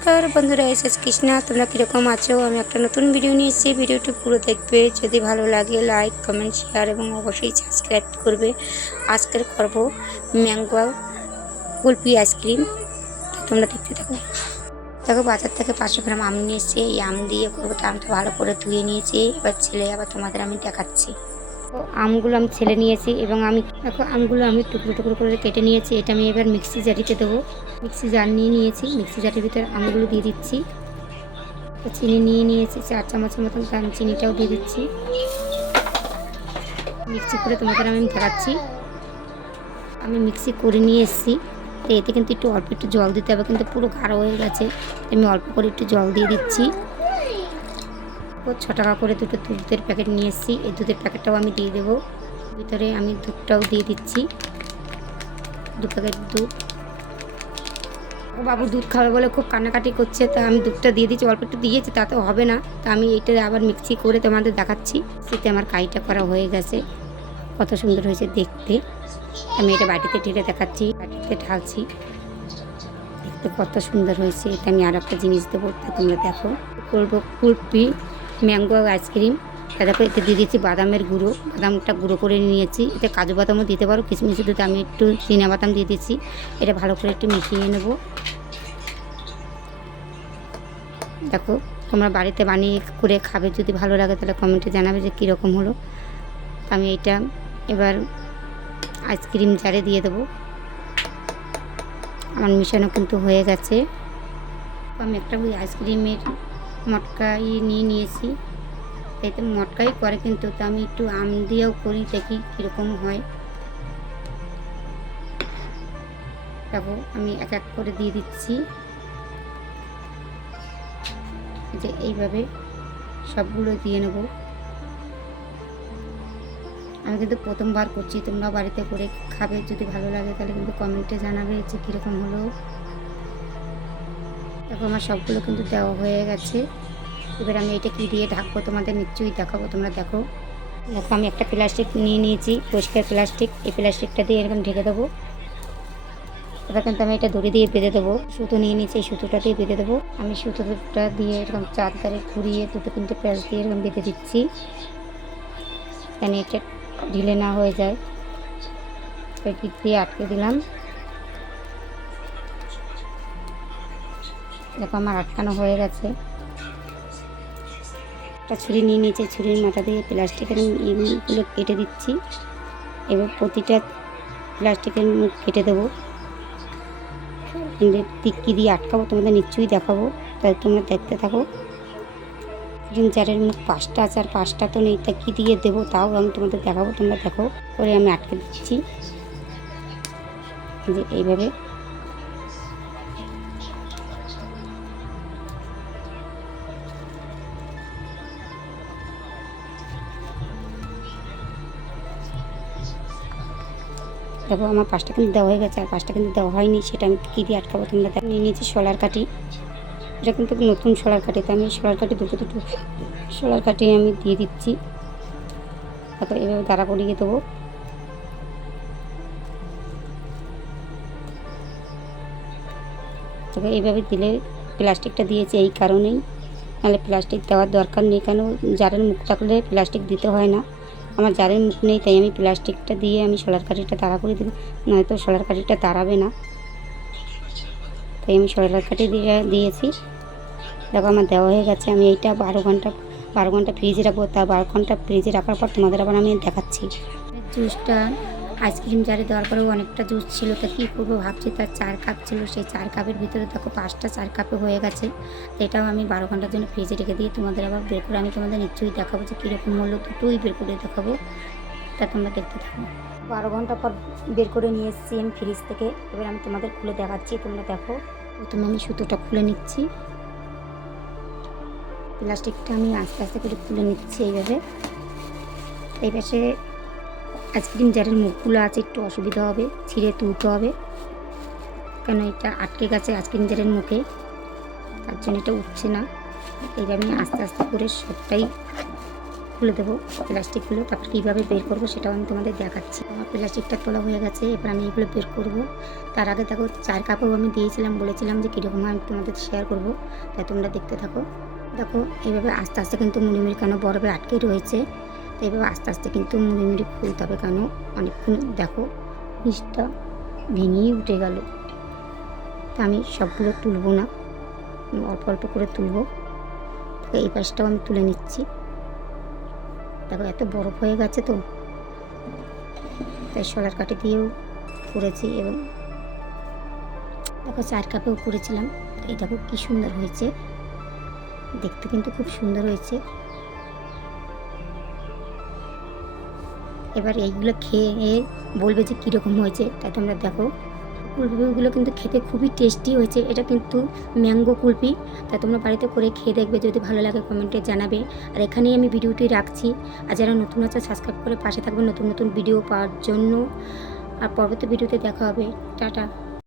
নমস্কার বন্ধুরা, এসএস কৃষ্ণা। তোমরা কীরকম আছো? আমি একটা নতুন ভিডিও নিয়ে এসেছি। ভিডিওটি পুরো দেখবে, যদি ভালো লাগে লাইক কমেন্ট শেয়ার এবং অবশ্যই সাবস্ক্রাইব করবে। আজকের করব ম্যাঙ্গো কুলফি আইসক্রিম। তোমরা দেখতে থাকো। দেখো, বাজার থেকে 500 গ্রাম আম নিয়ে এসেছি। এই আম দিয়ে করবো। আমটা ভালো করে ধুয়ে নিয়েছি, এবার ছেলে আবার তোমাদের আমি দেখাচ্ছি। তো আমগুলো আমি ছেলে নিয়েছি এবং আমগুলো আমি টুকরো টুকরো করে কেটে নিয়েছি। এটা আমি এবার মিক্সি জারিতে দেবো। মিক্সি জার নিয়ে নিয়েছি, মিক্সি জারের ভিতরে আমগুলো দিয়ে দিচ্ছি। চিনি নিয়ে নিয়েছি 4 চামচের মতন, তার চিনিটাও দিয়ে দিচ্ছি। মিক্সি করে তোমাদের আমি দেখাচ্ছি। আমি মিক্সি করে নিয়ে এসেছি। তো এতে কিন্তু অল্প একটু জল দিতে হবে, কিন্তু পুরো গাঢ় হয়ে গেছে। আমি অল্প করে একটু জল দিয়ে দিচ্ছি। 6 টাকা করে দুটো দুধের প্যাকেট নিয়ে এসেছি। এই দুধের প্যাকেটটাও আমি দিয়ে দেবো। ভিতরে আমি দুধটাও দিয়ে দিচ্ছি, 2 প্যাকেট দুধ। ও বাবু দুধ খাবে বলে খুব কান্নাকাটি করছে, তা আমি দুধটা দিয়ে দিচ্ছি। অল্প একটু দিয়েছি, তাতেও হবে না। তা আমি এইটা আবার মিক্সি করে তোমাদের দেখাচ্ছি। সেতে আমার কাইটা করা হয়ে গেছে। কত সুন্দর হয়েছে দেখতে। আমি এটা বাটিতে ঢেলে দেখাচ্ছি, বাটিতে ঢালছি। দেখতে কত সুন্দর হয়েছে। এটা আমি আর একটা জিনিস দেবো, তা তোমরা দেখো। করবো কুলফি ম্যাঙ্গো আইসক্রিম। তা দেখো, এতে দিয়ে দিয়েছি বাদামের গুঁড়ো। বাদামটা গুঁড়ো করে নিয়েছি। এতে কাজু বাদামও দিতে পারো, কিশমিশ দিতে আমি একটু চীনা বাদাম দিয়ে দিচ্ছি। এটা ভালো করে একটু মিশিয়ে নেব। দেখো, তোমরা বাড়িতে বানিয়ে করে খাবে, যদি ভালো লাগে তাহলে কমেন্টে জানাবে যে কীরকম হলো। আমি এটা এবার আইসক্রিম জারে দিয়ে দেবো। আমার মিশানো কিন্তু হয়ে গেছে। আমি একটা ওই আইসক্রিমের মটকাই নিয়ে নিয়েছি। এতে মটকাই করে কিন্তু, তো আমি একটু আম দিয়েও করি, দেখি কীরকম হয়। দেখো, আমি এক এক করে দিয়ে দিচ্ছি। যে এইভাবে সবগুলো দিয়ে নেব। আমি কিন্তু প্রথমবার করছি, তোমরা বাড়িতে করে খাবে, যদি ভালো লাগে তাহলে কিন্তু কমেন্টে জানাবে যে কীরকম হলো। দেখো, আমার সবগুলো কিন্তু দেওয়া হয়ে গেছে। এবার আমি এটা কী দিয়ে ঢাকবো তোমাদের নিশ্চয়ই দেখাবো। তোমরা দেখো। দেখো, আমি একটা প্লাস্টিক নিয়ে নিয়েছি, পরিষ্কার প্লাস্টিক। এই প্লাস্টিকটা দিয়ে এরকম ঢেকে দেবো। এবার কিন্তু আমি এটা দড়ি দিয়ে বেঁধে দেবো। সুতো নিয়ে নিয়েছি, এই সুতোটা দিয়ে বেঁধে দেবো। আমি সুতোটা দিয়ে এরকম 4 ধারে ঘুরিয়ে 2-3টে প্যাঁচ দিয়ে এরকম বেঁধে দিচ্ছি, কেন এটা ঢিলে না হয়ে যায়। পিঠ দিয়ে আটকে দিলাম। দেখো, আমার আটকানো হয়ে গেছে। একটা ছুরি নিয়ে নিয়েছি, ছুরির মাথা দিয়ে প্লাস্টিকের ইগুলো কেটে দিচ্ছি। এবার প্রতিটা প্লাস্টিকের মুখ কেটে দেবো। টিক্কি দিয়ে আটকাবো, তোমাদের নিশ্চয়ই দেখাবো, তাই তোমরা দেখতে থাকো। জারের মুখ 5টা আছে, আর 5টা তো নেই, তা কী দিয়ে দেবো তাও আমি তোমাদের দেখাবো। তোমরা দেখো করে আমি আটকে দিচ্ছি, যে এইভাবে। দেখো, আমার 5টা কিন্তু দেওয়া হয়ে গেছে, আর 5টা কিন্তু দেওয়া হয়নি। সেটা আমি কী দিয়ে আটকাবো তোমরা দেখো। নিয়ে নিয়েছি শলার কাঠি। এটা কিন্তু নতুন শলার কাঠি, তো আমি শলার কাঠি দুটো শলার কাঠি আমি দিয়ে দিচ্ছি। তারপর এভাবে দাঁড়া করিয়ে দেবো। তবে এইভাবে দিলে, প্লাস্টিকটা দিয়েছি এই কারণেই, নাহলে প্লাস্টিক দেওয়ার দরকার নেই। কেন, জারের মুখ থাকলে প্লাস্টিক দিতে হয় না। আমার জারের মুখ নেই, তাই আমি প্লাস্টিকটা দিয়ে আমি শলার কাঠিটা দাঁড়া করে দেবো, নয়তো শলার কাঠিটা দাঁড়াবে না। তাই আমি শলার কাঠি দিয়েছি। দেখো, আমার দেওয়া হয়ে গেছে। আমি এইটা 12 ঘন্টা ফ্রিজে রাখবো। তার 12 ঘন্টা ফ্রিজে রাখার পর তোমাদের আবার আমি দেখাচ্ছি। জুসটা আইসক্রিম জারে দেওয়ার পরেও অনেকটা জুস ছিল, তা কী করবো ভাবছি। তার 4 কাপ ছিল, সেই 4 কাপের ভিতরে দেখো 5টা 4 কাপে হয়ে গেছে। এটাও আমি 12 ঘন্টার জন্য ফ্রিজে রেখে দিয়ে তোমাদের আবার বের করে আমি তোমাদের নিশ্চয়ই দেখাবো যে কীরকম হলো। দুটোই বের করে দেখাবো, তা তোমরা দেখতে থাকো। 12 ঘন্টা পর বের করে নিয়ে এসেছি আমি ফ্রিজ থেকে। এবার আমি তোমাদের খুলে দেখাচ্ছি, তোমরা দেখো। প্রথমে আমি সুতোটা খুলে নিচ্ছি। প্লাস্টিকটা আমি আস্তে আস্তে করে খুলে নিচ্ছি এইভাবে। এই পাশে আইসক্রিম জারের মুখগুলো আছে, একটু অসুবিধা হবে, ছিঁড়ে তুলতে হবে, কেন এটা আটকে গেছে আইসক্রিম জারের মুখে, তার জন্য এটা উঠছে না। এইভাবে আমি আস্তে আস্তে করে সবটাই খুলে দেবো প্লাস্টিকগুলো, তারপর কীভাবে বের করবো সেটাও আমি তোমাদের দেখাচ্ছি। আমার প্লাস্টিকটা তোলা হয়ে গেছে, এবার আমি এগুলো বের করব। তার আগে দেখো চায়ের কাপও আমি দিয়েছিলাম, বলেছিলাম যে কীরকম আমি তোমাদের শেয়ার করব, তাই তোমরা দেখতে থাকো। দেখো এইভাবে আস্তে আস্তে কিন্তু মুড়িমুড়ি কেন বরফে আটকে রয়েছে, তো এইভাবে আস্তে আস্তে কিন্তু মুড়িমুড়ি খুলতে হবে, কেন অনেকক্ষণ দেখো নিচটা ভেঙেই উঠে গেল। তা আমি সবগুলো তুলবো না, অল্প অল্প করে তুলবো। এই পাশটাও আমি তুলে নিচ্ছি। দেখো এত বরফ হয়ে গেছে, তো তাই শলার কাঠি দিয়েও করেছি। এবং দেখো চার কাপেও করেছিলাম, এই দেখো কি সুন্দর হয়েছে, দেখতে কিন্তু খুব সুন্দর হয়েছে। এবার এইগুলো খেয়ে বলবে যে কীরকম হয়েছে, তাই তোমরা দেখো। কুলফিগুলো কিন্তু খেতে খুবই টেস্টি হয়েছে, এটা কিন্তু ম্যাঙ্গো কুলফি, তাই তোমরা বাড়িতে করে খেয়ে দেখবে, যদি ভালো লাগে কমেন্টে জানাবে। আর এখানেই আমি ভিডিওটি রাখছি, আর যারা নতুন আছে সাবস্ক্রাইব করে পাশে থাকবে নতুন নতুন ভিডিও পাওয়ার জন্য। আর পরবর্তী ভিডিওতে দেখা হবে, টাটা।